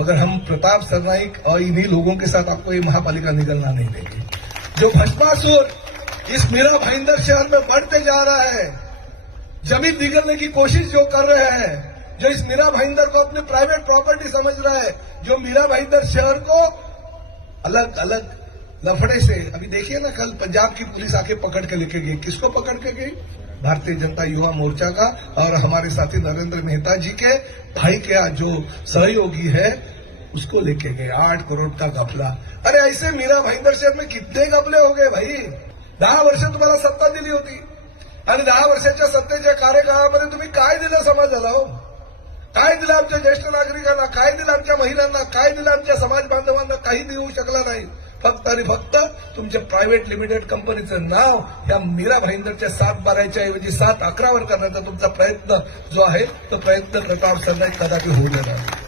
मगर हम प्रताप सरनाईक और इन्हीं लोगों के साथ आपको ये महापालिका निकलना नहीं देगी। जो भस्मासुर इस मीरा भाईंदर शहर में बढ़ते जा रहा है, जमीन निगलने की कोशिश जो कर रहे हैं, जो इस मीरा भाईंदर को अपने प्राइवेट प्रॉपर्टी समझ रहा है, जो मीरा भाईंदर शहर को अलग अलग लफड़े से, अभी देखिए ना, कल पंजाब की पुलिस आके पकड़ के लेके गई। किसको पकड़ के गई? भारतीय जनता युवा मोर्चा का और हमारे साथी नरेंद्र मेहता जी के भाई के जो सहयोगी है उसको लेके गए। 8 करोड़ का घपला। अरे ऐसे मीरा भाईंदर शहर में कितने घपले हो गए भाई? 10 वर्ष तुम्हाला सत्ता दिली होती आणि 10 वर्षाच्या सत्तेच्या कार्यकाळामध्ये तुम्ही काय दिलं समाजाला? हो, काय दिलं आमच्या ज्येष्ठ नागरिकांना? काय दिलं आमच्या महिलांना? काय दिलं आमच्या समाज बांधवांना? काही देऊ शकला नाही. फक्त आणि फक्त तुमच्या प्रायव्हेट लिमिटेड कंपनीचं नाव या मीरा भाईंदरच्या 7-12च्या ऐवजी 7-11 वर करण्याचा तुमचा प्रयत्न जो आहे तो प्रयत्न प्रताप सरनाईक कदापि होऊ देणार नाही.